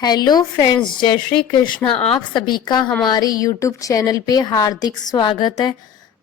Hello friends, जय श्री कृष्णा। आप सभी का हमारे यूट्यूब चैनल पे हार्दिक स्वागत है।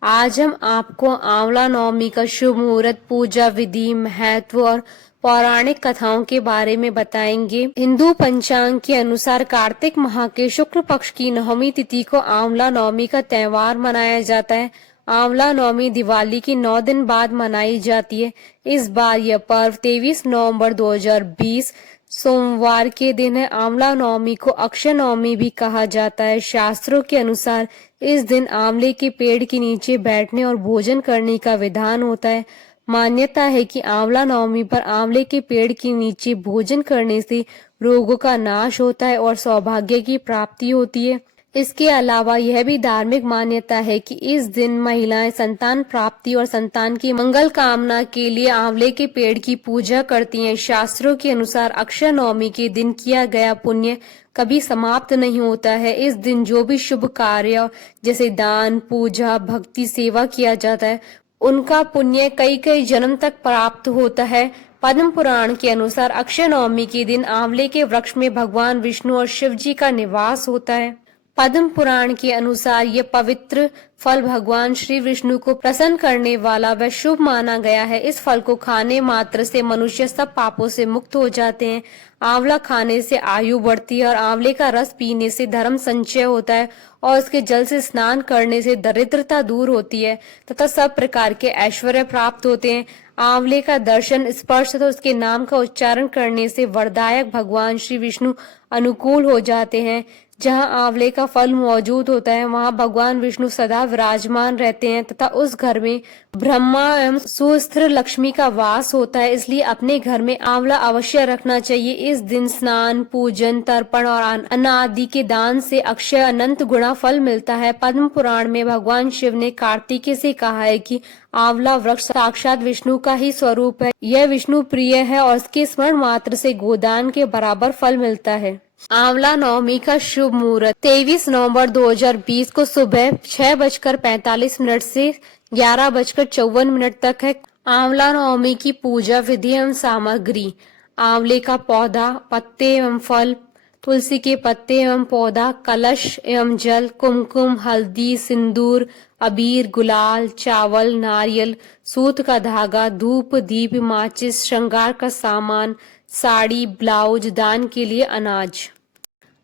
आज हम आपको आंवला नवमी का शुभ मुहूर्त, पूजा विधि, महत्व और पौराणिक कथाओं के बारे में बताएंगे। हिंदू पंचांग के अनुसार कार्तिक माह के शुक्ल पक्ष की नवमी तिथि को आंवला नवमी का त्योहार मनाया जाता है। आंवला नवमी दिवाली की 9 दिन बाद मनाई जाती है। इस बार यह पर्व 23 नवंबर 2020 सोमवार के दिन है। आंवला नवमी को अक्षय नवमी भी कहा जाता है। शास्त्रों के अनुसार इस दिन आंवले के पेड़ के नीचे बैठने और भोजन करने का विधान होता है। मान्यता है कि आंवला नवमी पर आंवले के पेड़ के नीचे भोजन करने से रोगों का नाश होता है और सौभाग्य की प्राप्ति होती है। इसके अलावा यह भी धार्मिक मान्यता है कि इस दिन महिलाएं संतान प्राप्ति और संतान की मंगल कामना के लिए आंवले के पेड़ की पूजा करती हैं। शास्त्रों के अनुसार अक्षय नवमी के दिन किया गया पुण्य कभी समाप्त नहीं होता है। इस दिन जो भी शुभ कार्य जैसे दान, पूजा, भक्ति, सेवा किया जाता है, उनका पुण्य कई कई जन्म तक प्राप्त होता है। पद्म पुराण के अनुसार अक्षय नवमी के दिन आंवले के वृक्ष में भगवान विष्णु और शिव जी का निवास होता है। पद्म पुराण के अनुसार यह पवित्र फल भगवान श्री विष्णु को प्रसन्न करने वाला व शुभ माना गया है। इस फल को खाने मात्र से मनुष्य सब पापों से मुक्त हो जाते हैं। आंवला खाने से आयु बढ़ती है और आंवले का रस पीने से धर्म संचय होता है और उसके जल से स्नान करने से दरिद्रता दूर होती है तथा सब प्रकार के ऐश्वर्य प्राप्त होते हैं। आंवले का दर्शन, स्पर्श तथा उसके नाम का उच्चारण करने से वरदायक भगवान श्री विष्णु अनुकूल हो जाते हैं। जहाँ आंवले का फल मौजूद होता है, वहाँ भगवान विष्णु सदा विराजमान रहते हैं तथा उस घर में ब्रह्मा एवं सुस्थिर लक्ष्मी का वास होता है। इसलिए अपने घर में आंवला अवश्य रखना चाहिए। इस दिन स्नान, पूजन, तर्पण और अन्न आदि के दान से अक्षय अनंत गुणा फल मिलता है। पद्म पुराण में भगवान शिव ने कार्तिकेय से कहा है कि आंवला वृक्ष साक्षात विष्णु का ही स्वरूप है। यह विष्णु प्रिय है और इसके स्मरण मात्र से गोदान के बराबर फल मिलता है। आंवला नवमी का शुभ मुहूर्त 23 नवंबर 2020 को सुबह 6:45 से 11:54 तक है। आंवला नवमी की पूजा विधि एवं सामग्री: आंवले का पौधा, पत्ते एवं फल, तुलसी के पत्ते एवं पौधा, कलश एवं जल, कुमकुम, हल्दी, सिंदूर, अबीर, गुलाल, चावल, नारियल, सूत का धागा, धूप, दीप, माचिस, श्रृंगार का सामान, साड़ी, ब्लाउज, दान के लिए अनाज।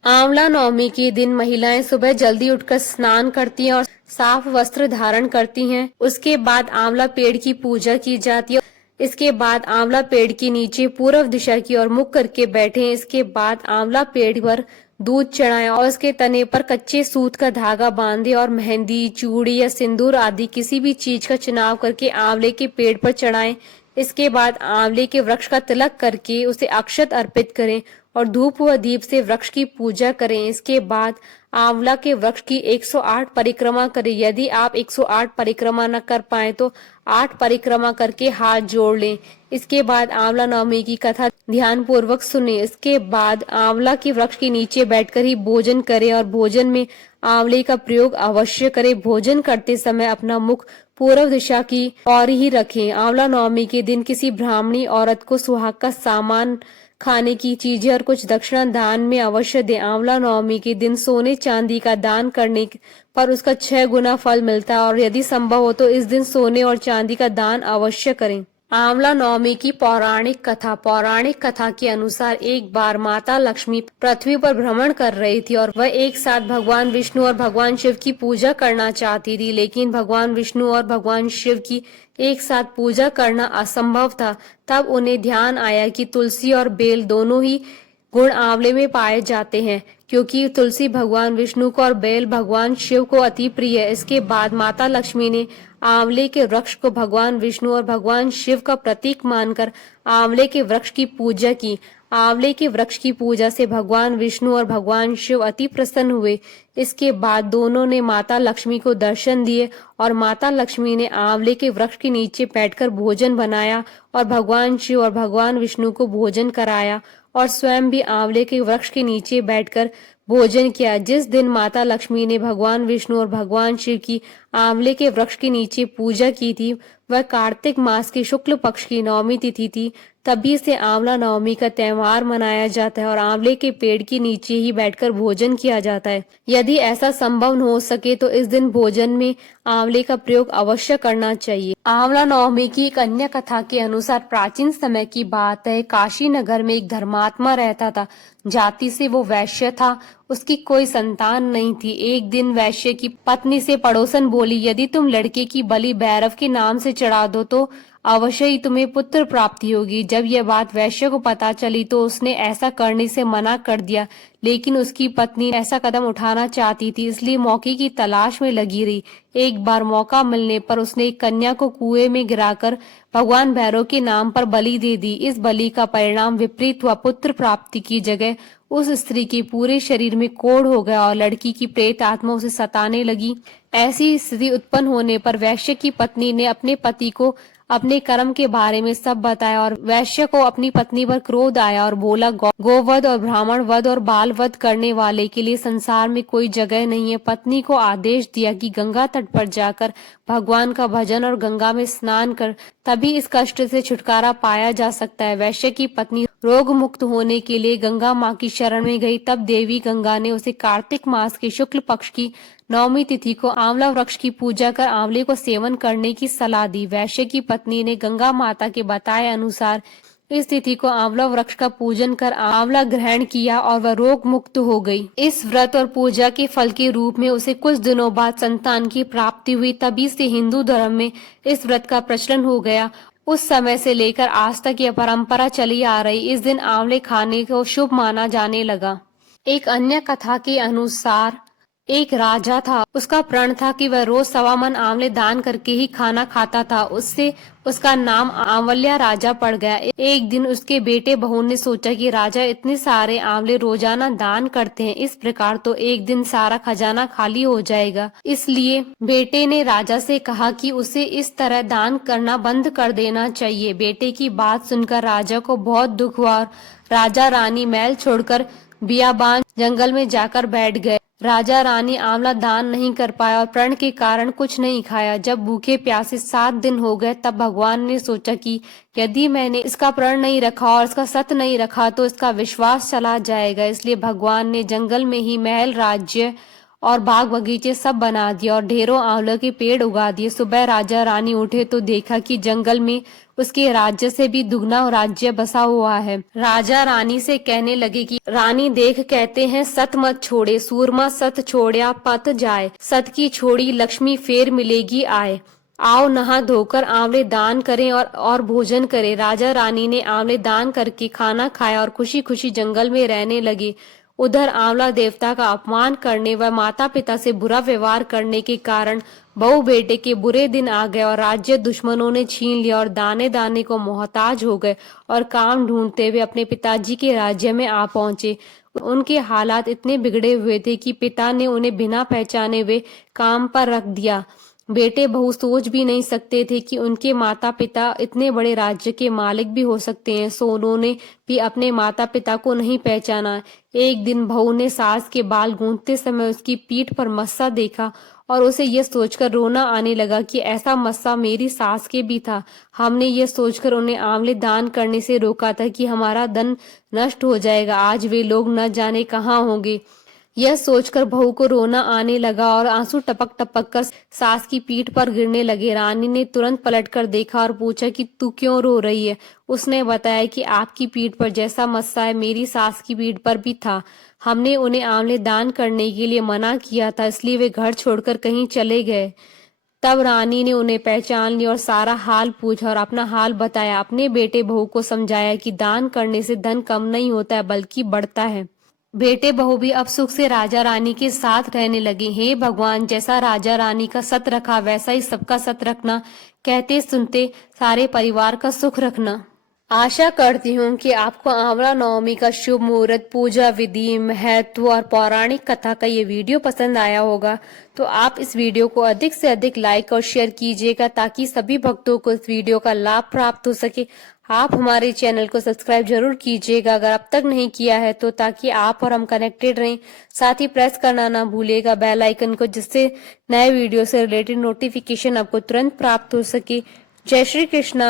आंवला नवमी के दिन महिलाएं सुबह जल्दी उठकर स्नान करती हैं और साफ वस्त्र धारण करती हैं। उसके बाद आंवला पेड़ की पूजा की जाती है। इसके बाद आंवला पेड़ के नीचे पूर्व दिशा की ओर मुख करके बैठें। इसके बाद आंवला पेड़ पर दूध चढ़ाएं और उसके तने पर कच्चे सूत का धागा बांधे और मेहंदी, चूड़ी या सिंदूर आदि किसी भी चीज का चुनाव करके आंवले के पेड़ पर चढ़ाएं। इसके बाद आंवले के वृक्ष का तिलक करके उसे अक्षत अर्पित करें और धूप व दीप से वृक्ष की पूजा करें। इसके बाद आंवला के वृक्ष की 108 परिक्रमा करें। यदि आप 108 परिक्रमा न कर पाए तो 8 परिक्रमा करके हाथ जोड़ लें। इसके बाद आंवला नवमी की कथा ध्यान पूर्वक सुने। इसके बाद आंवला के वृक्ष के नीचे बैठकर ही भोजन करें और भोजन में आंवले का प्रयोग अवश्य करें। भोजन करते समय अपना मुख पूर्व दिशा की ओर ही रखें। आंवला नवमी के दिन किसी ब्राह्मणी औरत को सुहाग का सामान, खाने की चीजें और कुछ दक्षिणा दान में अवश्य दें। आंवला नवमी के दिन सोने चांदी का दान करने पर उसका 6 गुना फल मिलता है और यदि संभव हो तो इस दिन सोने और चांदी का दान अवश्य करें। आंवला नवमी की पौराणिक कथा। पौराणिक कथा के अनुसार एक बार माता लक्ष्मी पृथ्वी पर भ्रमण कर रही थी और वह एक साथ भगवान विष्णु और भगवान शिव की पूजा करना चाहती थी, लेकिन भगवान विष्णु और भगवान शिव की एक साथ पूजा करना असंभव था। तब उन्हें ध्यान आया कि तुलसी और बेल दोनों ही गुण आंवले में पाए जाते हैं, क्योंकि तुलसी भगवान विष्णु को और बेल भगवान शिव को अति प्रिय है। इसके बाद माता लक्ष्मी ने आंवले के वृक्ष को भगवान विष्णु और भगवान शिव का प्रतीक मानकर आंवले के वृक्ष की पूजा की। आंवले के वृक्ष की पूजा से भगवान विष्णु और भगवान शिव अति प्रसन्न हुए। इसके बाद दोनों ने माता लक्ष्मी को दर्शन दिए और माता लक्ष्मी ने आंवले के वृक्ष के नीचे बैठकर भोजन बनाया और भगवान शिव और भगवान विष्णु को भोजन कराया और स्वयं भी आंवले के वृक्ष के नीचे बैठकर भोजन किया। जिस दिन माता लक्ष्मी ने भगवान विष्णु और भगवान शिव की आंवले के वृक्ष के नीचे पूजा की थी। वह कार्तिक मास की शुक्ल पक्ष की नवमी तिथि थी। तभी से आंवला नवमी का त्यौहार मनाया जाता है और आंवले के पेड़ के नीचे ही बैठकर भोजन किया जाता है। यदि ऐसा संभव न हो सके तो इस दिन भोजन में आंवले का प्रयोग अवश्य करना चाहिए। आंवला नवमी की एक अन्य कथा के अनुसार प्राचीन समय की बात है, काशी नगर में एक धर्मात्मा रहता था। जाति से वो वैश्य था, उसकी कोई संतान नहीं थी। एक दिन वैश्य की पत्नी से पड़ोसन बोली, यदि तुम लड़के की बलि भैरव के नाम से चढ़ा दो तो अवश्य ही तुम्हें पुत्र प्राप्ति होगी। जब यह बात वैश्य को पता चली तो उसने ऐसा करने से मना कर दिया, लेकिन उसकी पत्नी ऐसा कदम उठाना चाहती थी, इसलिए मौके की तलाश में लगी रही। एक बार मौका मिलने पर उसने एक कन्या को कुएं में गिराकर भगवान भैरव के नाम पर बलि दे दी। इस बलि का परिणाम विपरीत हुआ। पुत्र प्राप्ति की जगह उस स्त्री के पूरे शरीर में कोढ़ हो गया और लड़की की प्रेत आत्मा उसे सताने लगी। ऐसी स्थिति उत्पन्न होने पर वैश्य की पत्नी ने अपने पति को अपने कर्म के बारे में सब बताया और वैश्य को अपनी पत्नी पर क्रोध आया और बोला, गोवध और ब्राह्मण वध और बाल वध करने वाले के लिए संसार में कोई जगह नहीं है। पत्नी को आदेश दिया कि गंगा तट पर जाकर भगवान का भजन और गंगा में स्नान कर, तभी इस कष्ट से छुटकारा पाया जा सकता है। वैश्य की पत्नी रोग मुक्त होने के लिए गंगा माँ की शरण में गई। तब देवी गंगा ने उसे कार्तिक मास के शुक्ल पक्ष की नवमी तिथि को आंवला वृक्ष की पूजा कर आंवले को सेवन करने की सलाह दी। वैश्य की पत्नी ने गंगा माता के बताए अनुसार इस तिथि को आंवला वृक्ष का पूजन कर आंवला ग्रहण किया और वह रोग मुक्त हो गई। इस व्रत और पूजा के फल के रूप में उसे कुछ दिनों बाद संतान की प्राप्ति हुई। तभी से हिंदू धर्म में इस व्रत का प्रचलन हो गया। उस समय से लेकर आज तक यह परंपरा चली आ रही। इस दिन आंवले खाने को शुभ माना जाने लगा। एक अन्य कथा के अनुसार एक राजा था, उसका प्रण था कि वह रोज 1.25 मन आंवले दान करके ही खाना खाता था। उससे उसका नाम आंवल्या राजा पड़ गया। एक दिन उसके बेटे बहू ने सोचा कि राजा इतने सारे आंवले रोजाना दान करते हैं, इस प्रकार तो एक दिन सारा खजाना खाली हो जाएगा। इसलिए बेटे ने राजा से कहा कि उसे इस तरह दान करना बंद कर देना चाहिए। बेटे की बात सुनकर राजा को बहुत दुख हुआ और राजा रानी महल छोड़कर बियाबान जंगल में जाकर बैठ गए। राजा रानी आंवला दान नहीं कर पाया और प्रण के कारण कुछ नहीं खाया। जब भूखे प्यासे 7 दिन हो गए तब भगवान ने सोचा कि यदि मैंने इसका प्रण नहीं रखा और इसका सत्य नहीं रखा तो इसका विश्वास चला जाएगा। इसलिए भगवान ने जंगल में ही महल, राज्य और बाग बगीचे सब बना दिया और ढेरों आंवलों के पेड़ उगा दिए। सुबह राजा रानी उठे तो देखा कि जंगल में उसके राज्य से भी दुगना राज्य बसा हुआ है। राजा रानी से कहने लगे कि रानी देख, कहते हैं सत मत छोड़े, सूरमा सत छोड़या पत जाए, सत की छोड़ी लक्ष्मी फेर मिलेगी आए। आओ नहा धोकर आंवले दान करें और भोजन करें। राजा रानी ने आंवले दान करके खाना खाया और खुशी खुशी जंगल में रहने लगे। उधर आंवला देवता का अपमान करने व माता पिता से बुरा व्यवहार करने के कारण बहू बेटे के बुरे दिन आ गए और राज्य दुश्मनों ने छीन लिया और दाने दाने को मोहताज हो गए और काम ढूंढते हुए अपने पिताजी के राज्य में आ पहुंचे। उनके हालात इतने बिगड़े हुए थे कि पिता ने उन्हें बिना पहचाने हुए काम पर रख दिया। बेटे बहू सोच भी नहीं सकते थे कि उनके माता पिता इतने बड़े राज्य के मालिक भी हो सकते हैं। सो उन्होंने भी अपने माता पिता को नहीं पहचाना। एक दिन बहू ने सास के बाल गूंथते समय उसकी पीठ पर मस्सा देखा और उसे यह सोचकर रोना आने लगा कि ऐसा मस्सा मेरी सास के भी था। हमने ये सोचकर उन्हें आंवले दान करने से रोका था कि हमारा धन नष्ट हो जाएगा। आज वे लोग न जाने कहाँ होंगे। यह सोचकर बहू को रोना आने लगा और आंसू टपक टपक कर सास की पीठ पर गिरने लगे। रानी ने तुरंत पलटकर देखा और पूछा कि तू क्यों रो रही है। उसने बताया कि आपकी पीठ पर जैसा मस्सा है मेरी सास की पीठ पर भी था। हमने उन्हें आंवले दान करने के लिए मना किया था, इसलिए वे घर छोड़कर कहीं चले गए। तब रानी ने उन्हें पहचान लिया और सारा हाल पूछा और अपना हाल बताया। अपने बेटे बहू को समझाया कि दान करने से धन कम नहीं होता है बल्कि बढ़ता है। बेटे बहू भी अब सुख से राजा रानी के साथ रहने लगे। हे भगवान, जैसा राजा रानी का सत रखा वैसा ही सबका सत रखना, कहते सुनते सारे परिवार का सुख रखना। आशा करती हूँ कि आपको आंवला नवमी का शुभ मुहूर्त, पूजा विधि, महत्व और पौराणिक कथा का ये वीडियो पसंद आया होगा। तो आप इस वीडियो को अधिक से अधिक लाइक और शेयर कीजिएगा ताकि सभी भक्तों को इस वीडियो का लाभ प्राप्त हो सके। आप हमारे चैनल को सब्सक्राइब जरूर कीजिएगा अगर अब तक नहीं किया है तो, ताकि आप और हम कनेक्टेड रहें। साथ ही प्रेस करना ना भूलिएगा बेल आइकन को, जिससे नए वीडियो से रिलेटेड नोटिफिकेशन आपको तुरंत प्राप्त हो सके। जय श्री कृष्णा।